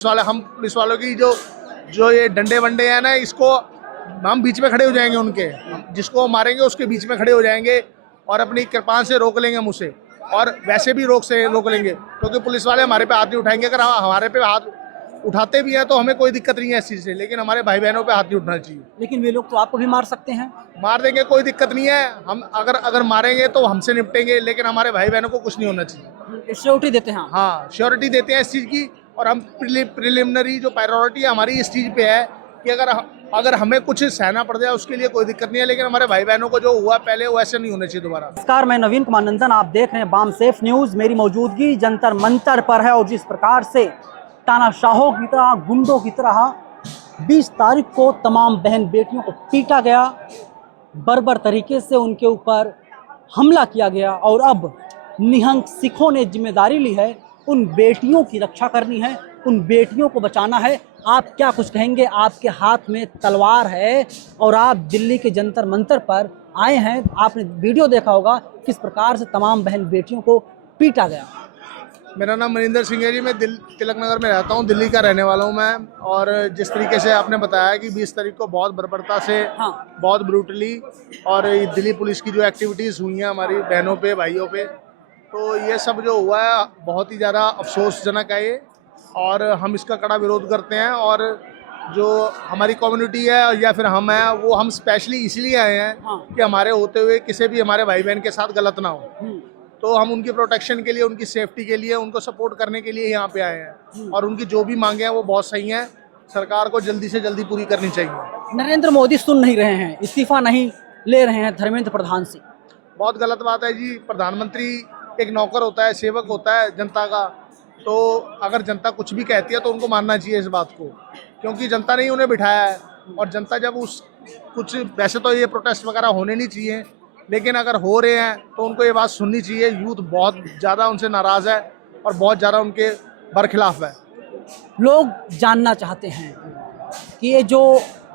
वाले हम पुलिस वालों की जो जो ये डंडे वंडे हैं ना, इसको हम बीच में खड़े हो जाएंगे उनके, जिसको मारेंगे उसके बीच में खड़े हो जाएंगे और अपनी कृपान से रोक लेंगे मुझसे, और वैसे भी रोक लेंगे क्योंकि पुलिस वाले हमारे पे हाथ नहीं उठाएंगे। अगर हमारे पे हाथ उठाते भी हैं तो हमें कोई दिक्कत नहीं है इस चीज़ से, लेकिन हमारे भाई बहनों पे हाथ नहीं उठना चाहिए। लेकिन वे लोग तो आपको भी मार सकते हैं। मार देंगे, कोई दिक्कत नहीं है। हम अगर मारेंगे तो हमसे निपटेंगे, लेकिन हमारे भाई बहनों को कुछ नहीं होना चाहिए। श्योरिटी देते हैं। हाँ, श्योरिटी देते हैं इस चीज़ की, और हम प्रिलिमिनरी जो प्रायोरिटी है हमारी इस चीज़ पे है कि अगर हमें कुछ सहना पड़ जाए उसके लिए कोई दिक्कत नहीं है, लेकिन हमारे भाई बहनों को जो हुआ पहले वो ऐसे नहीं होना चाहिए दोबारा। नमस्कार, मैं नवीन कुमार नंदन, आप देख रहे हैं बामसेफ न्यूज़। मेरी मौजूदगी जंतर मंतर पर है और जिस प्रकार से तानाशाहों की तरह, गुंडों की तरह 20 तारीख को तमाम बहन बेटियों को पीटा गया, बर्बर तरीके से उनके ऊपर हमला किया गया, और अब निहंग सिखों ने जिम्मेदारी ली है उन बेटियों की रक्षा करनी है, उन बेटियों को बचाना है। आप क्या कुछ कहेंगे? आपके हाथ में तलवार है और आप दिल्ली के जंतर मंतर पर आए हैं। आपने वीडियो देखा होगा किस प्रकार से तमाम बहन बेटियों को पीटा गया। मेरा नाम मनिंदर सिंह है जी, मैं तिलक नगर में रहता हूँ, दिल्ली का रहने वाला हूँ मैं। और जिस तरीके से आपने बताया कि 20 तारीख को बहुत बर्बरता से, बहुत ब्रूटली, और दिल्ली पुलिस की जो एक्टिविटीज़ हुई हैं हमारी बहनों पे, भाइयों पे, तो ये सब जो हुआ है बहुत ही ज़्यादा अफसोसजनक है ये, और हम इसका कड़ा विरोध करते हैं। और जो हमारी कम्युनिटी है या फिर हम हैं, वो हम स्पेशली इसलिए आए हैं कि हमारे होते हुए किसी भी हमारे भाई बहन के साथ गलत ना हो, तो हम उनकी प्रोटेक्शन के लिए, उनकी सेफ्टी के लिए, उनको सपोर्ट करने के लिए यहाँ पे आए हैं। और उनकी जो भी मांगे हैं वो बहुत सही हैं, सरकार को जल्दी से जल्दी पूरी करनी चाहिए। नरेंद्र मोदी सुन नहीं रहे हैं, इस्तीफा नहीं ले रहे हैं धर्मेंद्र प्रधान से। बहुत गलत बात है जी। प्रधानमंत्री एक नौकर होता है, सेवक होता है जनता का, तो अगर जनता कुछ भी कहती है तो उनको मानना चाहिए इस बात को, क्योंकि जनता ने ही उन्हें बिठाया है। और जनता जब कुछ, वैसे तो ये प्रोटेस्ट वगैरह होने नहीं चाहिए, लेकिन अगर हो रहे हैं तो उनको ये बात सुननी चाहिए। यूथ बहुत ज़्यादा उनसे नाराज़ है और बहुत ज़्यादा उनके बरखिलाफ है। लोग जानना चाहते हैं कि ये जो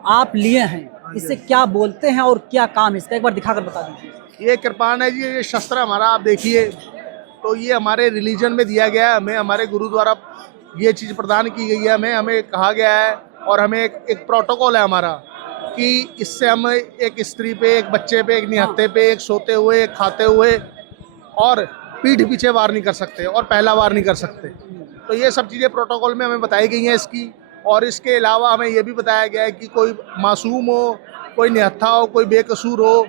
आप लिए हैं इससे क्या बोलते हैं और क्या काम है, इसका एक बार दिखाकर बता दीजिए। ये कृपान है जी, ये शस्त्र हमारा, आप देखिए, तो ये हमारे रिलीजन में दिया गया है हमें, हमारे गुरु द्वारा ये चीज़ प्रदान की गई है हमें कहा गया है, और हमें एक प्रोटोकॉल है हमारा कि इससे हम एक स्त्री पे, एक बच्चे पे, एक निहत्थे पे, एक सोते हुए, एक खाते हुए, और पीठ पीछे वार नहीं कर सकते और पहला वार नहीं कर सकते। तो ये सब चीज़ें प्रोटोकॉल में हमें बताई गई हैं इसकी। और इसके अलावा हमें ये भी बताया गया है कि कोई मासूम हो, कोई निहत्था हो, कोई बेकसूर हो,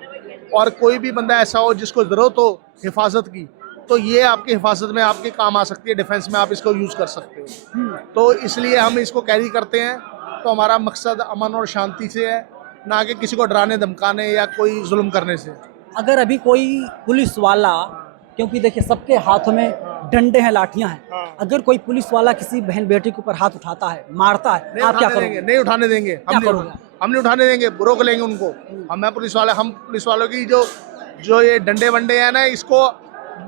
और कोई भी बंदा ऐसा हो जिसको ज़रूरत हो हिफाजत की, तो ये आपकी हिफाजत में आपके काम आ सकती है, डिफेंस में आप इसको यूज़ कर सकते हो। तो इसलिए हम इसको कैरी करते हैं। तो हमारा मकसद अमन और शांति से है, ना कि किसी को डराने धमकाने या कोई जुल्म करने से। अगर अभी कोई पुलिस वाला, क्योंकि देखिए सबके हाथों में डंडे हैं, लाठियां हैं, अगर कोई पुलिस वाला किसी बहन बेटी के ऊपर हाथ उठाता है, मारता है, आप क्या करोगे? नहीं उठाने देंगे, हम नहीं उठाने देंगे, रोक लेंगे उनको। हम पुलिस वालों की जो ये डंडे वंडे हैं ना, इसको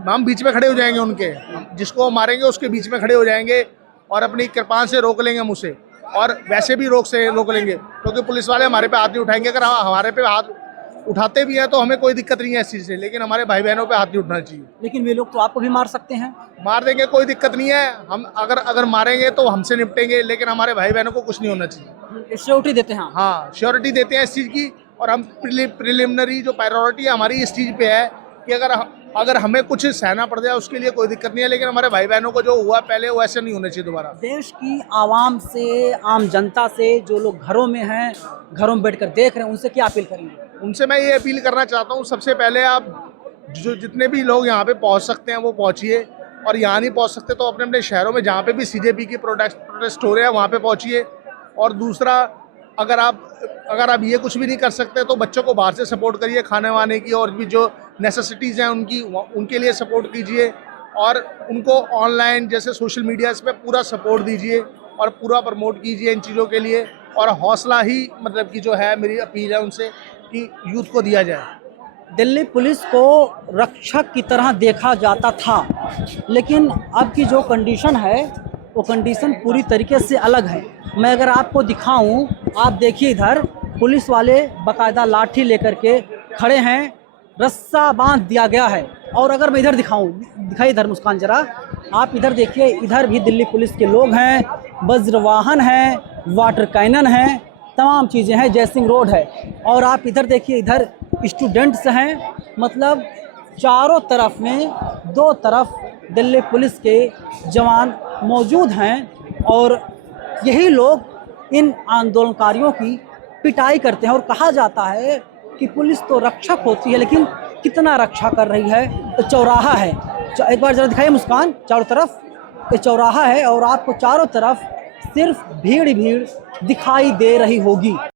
हम बीच में खड़े हो जाएंगे उनके, जिसको मारेंगे उसके बीच में खड़े हो जाएंगे और अपनी कृपान से रोक लेंगे मुझसे, और वैसे भी रोक लेंगे क्योंकि पुलिस वाले हमारे पे हाथ नहीं उठाएंगे। अगर हमारे पे हाथ उठाते भी हैं तो हमें कोई दिक्कत नहीं है इस चीज़ से, लेकिन हमारे भाई बहनों पे हाथ नहीं उठना चाहिए। लेकिन वे लोग तो आपको भी मार सकते हैं। मार देंगे, कोई दिक्कत नहीं है। हम अगर मारेंगे तो हमसे निपटेंगे, लेकिन हमारे भाई बहनों को कुछ नहीं होना चाहिए। श्योरिटी देते हैं। हाँ, श्योरिटी देते हैं इस चीज़ की, और हम प्रिलिमिनरी जो प्रायोरिटी है हमारी इस चीज़ पे है कि अगर हमें कुछ सहना पड़ जाए उसके लिए कोई दिक्कत नहीं है, लेकिन हमारे भाई बहनों को जो हुआ पहले वो ऐसे नहीं होना चाहिए दोबारा। देश की आवाम से, आम जनता से, जो लोग घरों में हैं, घरों में बैठकर देख रहे हैं, उनसे क्या अपील करेंगे? उनसे मैं ये अपील करना चाहता हूँ, सबसे पहले आप जितने भी लोग यहाँ पे पहुँच सकते हैं वो पहुँचिए, और यहाँ नहीं पहुँच सकते तो अपने अपने शहरों में जहाँ पे भी CJP की प्रोटेस्ट हो रहे हैं वहाँ पे पहुँचिए। और दूसरा, अगर आप ये कुछ भी नहीं कर सकते तो बच्चों को बाहर से सपोर्ट करिए, खाने वाने की और भी जो नेसेसिटीज़ हैं उनके लिए सपोर्ट कीजिए, और उनको ऑनलाइन जैसे सोशल मीडिया पे पूरा सपोर्ट दीजिए और पूरा प्रमोट कीजिए इन चीज़ों के लिए। और हौसला ही मतलब कि जो है मेरी अपील है उनसे कि यूथ को दिया जाए। दिल्ली पुलिस को रक्षक की तरह देखा जाता था, लेकिन अब की जो कंडीशन है वो कंडीशन पूरी तरीके से अलग है। मैं अगर आपको दिखाऊं, आप देखिए इधर पुलिस वाले बाकायदा लाठी लेकर के खड़े हैं, रस्सा बांध दिया गया है और अगर मैं इधर दिखाइए इधर मुस्कान जरा, आप इधर देखिए, इधर भी दिल्ली पुलिस के लोग हैं, वज्रवाहन है, वाटर कैनन है, तमाम चीज़ें हैं, जयसिंह रोड है। और आप इधर देखिए, इधर स्टूडेंट्स हैं, मतलब चारों तरफ में दो तरफ दिल्ली पुलिस के जवान मौजूद हैं और यही लोग इन आंदोलनकारियों की पिटाई करते हैं। और कहा जाता है कि पुलिस तो रक्षक होती है, लेकिन कितना रक्षा कर रही है। तो चौराहा है, एक बार ज़रा दिखाइए मुस्कान, चारों तरफ ये चौराहा है और आपको चारों तरफ सिर्फ भीड़ ही भीड़ दिखाई दे रही होगी।